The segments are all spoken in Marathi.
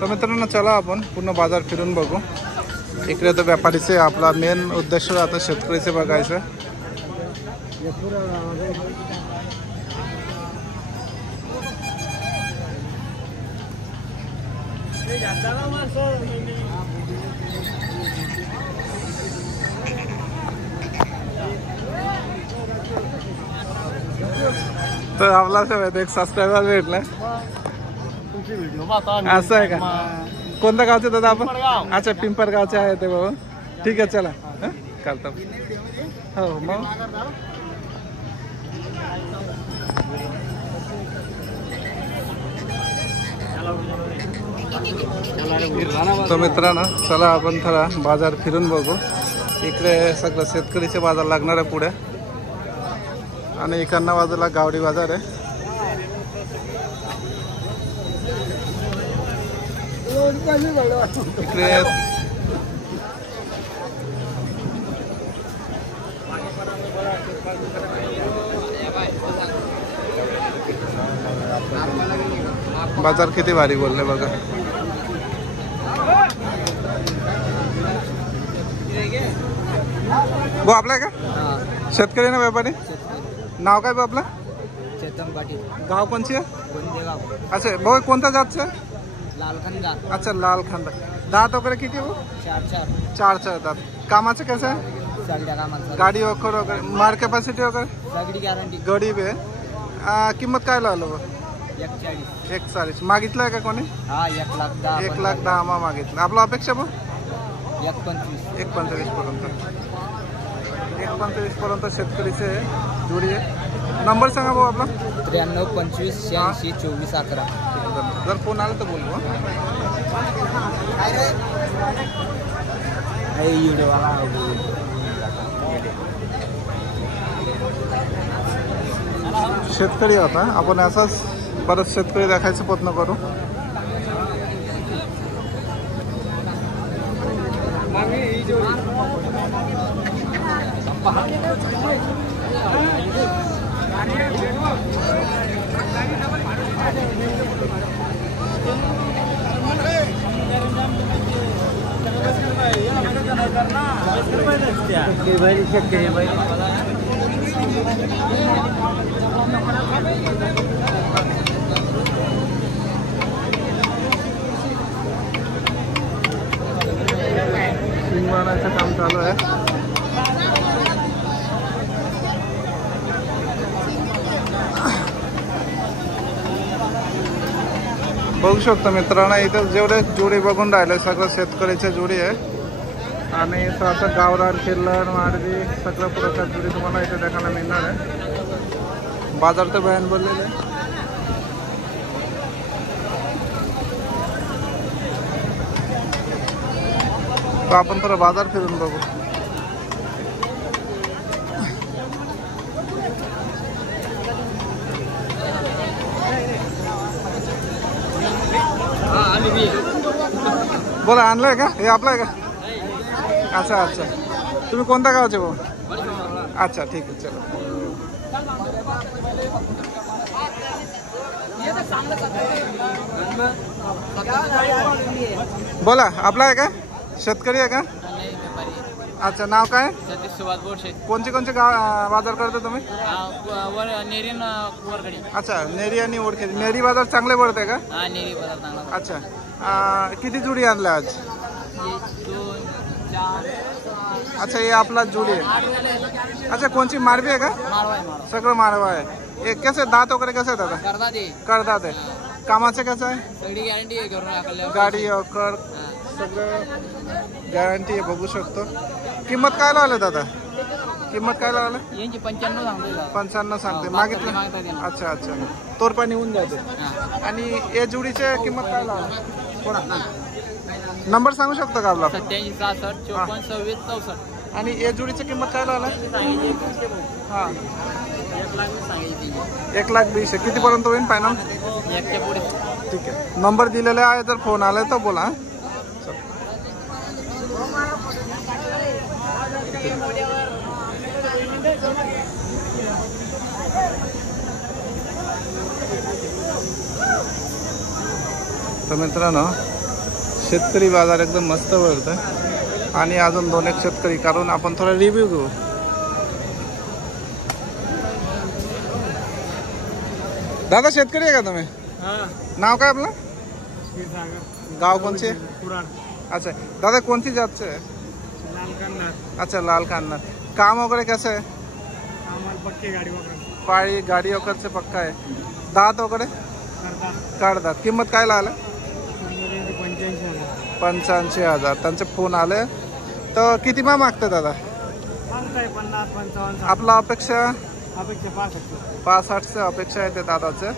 तर मित्रांनो चला आपण पूर्ण बाजार फिरून बघू। इकडे तर व्यापारीचे आपला मेन उद्देश आता शेतकरीचे बघायचं। तर आपला एक सबस्क्रायबर भेटला असं आहे का? कोणत्या गावचे दादा आपण? अच्छा पिंपरगावचे आहे ते बाबा। ठीक आहे चला करतो। हो मग तर मित्रांनो चला आपण थोडा बाजार फिरून बघू। इकडे सगळं शेतकरीचे बाजार लागणार आहे पुढे आणि इकडच्या बाजूला गावडी बाजार आहे। इकडे बाजार किती भारी बोलले बघा। वो आपला आहे का? शेतकरी ना व्यापारी? नाव काय आपला? चेतन पाटील। गाव कोणची आहे? गोंदेगाव। अच्छा भाऊ कोणता जातचं? लालखंदा। अच्छा लालखंदा। दात वगैरे किती हो? चार दात। कामाचं कसं आहे? सगळ्या कामाचं गाडी वगैरे मार कॅपॅसिटी वगैरे सगळी गॅरंटी गरीब आहे। किंमत काय लावलं बघ? 140 मागितलंय का कोणी? हा 1,10,000 1,10,000 मागितलं। आपला अपेक्षा बघ 1,25 पर्यंत 1,25 पर्यंत शेतकरीचे जोडी आहे। नंबर सांगा भाऊ आपला? 93 25 86 24 11। जर फोन आला तर बोलू। शेतकरी आता आपण असाच परत शेतकरी दाखवायचा प्रयत्न करू। शिंगवाण्याचं काम चालू आहे। बघू शकतो मित्रांनो इथं जेवढे जोडी बघून राहिले सगळं शेतकऱ्याच्या जोडी आहे आणि असं गावरान किल्लर मारवी सगळं प्रकार जोडी तुम्हाला इथे देखायला मिळणार आहे। बाजार तर भयान बोललेले आहे। तो आपण थोडं बाजार फिरून बघू। बोला आणलाय का? हे आपला आहे का? अच्छा अच्छा तुम्ही कोणत्या गावचे भाऊ? अच्छा ठीक आहे चलो। बोला आपला आहे का? शेतकरी आहे का? अच्छा नाव काय? कोणते गाव बाजार करतो तुम्ही? अच्छा नेरी आणि ओळखेडी। नेरी बाजार चांगले भरते का? अच्छा किती जोडी आणल्या आज? अच्छा ये आपला जोडी आहे। अच्छा कोणची मारवी आहे का? सगळं मारवा आहे। हे कसे दात वगैरे कसे आहेत दादा? करदात आहे। कामाचं कसं आहे? सगळी गॅरंटी आहे। गाडी कर सगळं गॅरंटी आहे बघू शकतो। किंमत काय लावलं दादा? किंमत काय लावलं? 95 सांगते मागितलं। अच्छा अच्छा तोरपा निघून जाते। आणि या जोडीचे किंमत काय लावलं? कोणा नंबर सांगू शकतो का आपला? 87 66 54 26 64। आणि या जोडीची किंमत काय लावलं? हां 1,20,000 किती पर्यंत होईल फायनल? ठीक आहे नंबर दिलेले आहे जर फोन आलाय तर बोला। तर मित्रांनो शेतकरी बाजार एकदम मस्त भरतं आणि अजून 2-1 शेतकरी काढून आपण थोडा रिव्ह्यू घेऊ. दादा शेतकरी आहे का तुम्ही? नाव काय आपलं? गाव कोणचे? अच्छा दादा कोणती जातचे आहे? अच्छा लाल कान्नार. काम वगैरे कसं आहे? पाळी गाडी वगैरेचे पक्का आहे. दात वगैरे काढतात. किंमत काय लागलं? 85,000. त्यांचे फोन आले तर किती मा मागतात दादा? आपला अपेक्षा 65 अपेक्षा आहे ते दादाचं.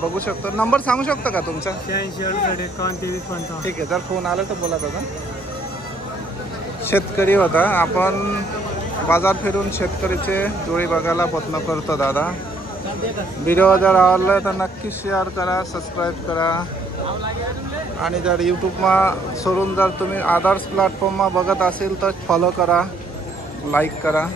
बघू शकतो. नंबर सांगू शकतो का तुमचा? 86 ठीक आहे. जर फोन आला तर बोला दादा. शेतकरी होता. आपण बाजार फिरून शेतकरीचे जोडी बघायला प्रयत्न करतो दादा. व्हिडिओ जर आवडला तर नक्की शेअर करा, सबस्क्राईब करा आणि जर यूट्यूबमा सोडून जर तुम्ही आदर्श प्लॅटफॉर्ममा बघत असेल तर फॉलो करा, लाईक करा.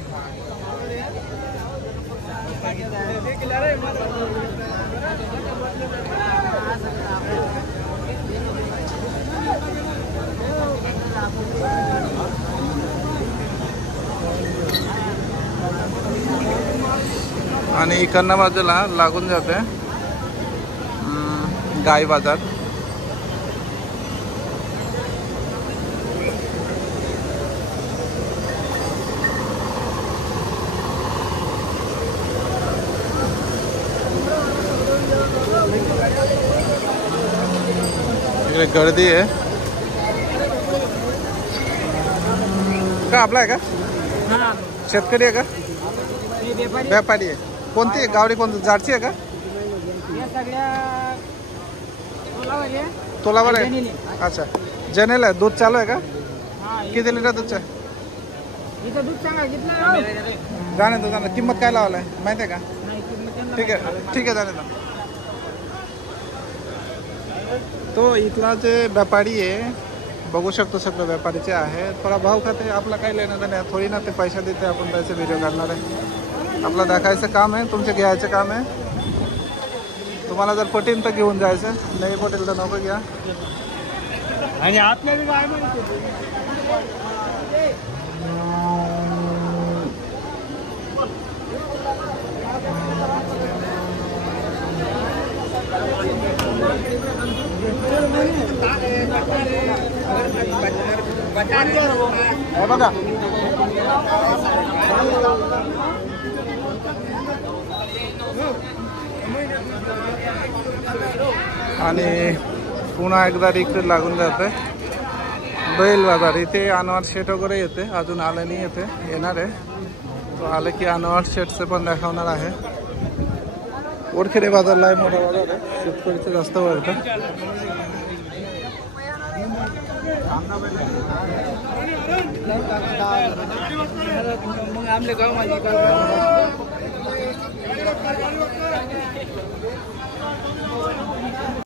आणि इकडनं बाजूला लागून जाते गाय बाजार. इकडे गर्दी आहे का? आपला आहे का? शेतकरी आहे का? व्यापारी आहे. कोणती गावडी कोणती जाडची आहे का? तोलावर आहे. अच्छा जनेल आहे. दूध चालू आहे का? किती लिटर दूध आहे? जाणे तो जाणे. किंमत काय लावलाय माहिती आहे का? ठीक आहे ठीक आहे जाणे तो. तो इथला जे व्यापारी आहे बघू शकतो सगळं व्यापारीचे आहे. थोडा भाव खाते. आपला काही लेणं नाही. थोडी ना ते पैसा देते. आपण त्याचे व्हिडिओ काढणार आहे. आपलं दाखवायचं काम आहे. तुमचे घ्यायचं काम आहे. तुम्हाला जर पटेल तर घेऊन जायचं, नाही पटेल तर नको घ्या. आणि आपल्याला काय माहिती बघा आणि पुन्हा एकदा इकडे लागून जाते बैल बाजार. इथे अनवर शेट वगैरे येते. अजून आलं नाही येते. येणार आहे. तो आले की अनवर शेटचे पण दाखवणार आहे. ओरखेडे बाजारला आहे. मोठा बाजार आहे. शेतकरीचं जास्त वाढतं. मग आमले गाव माझी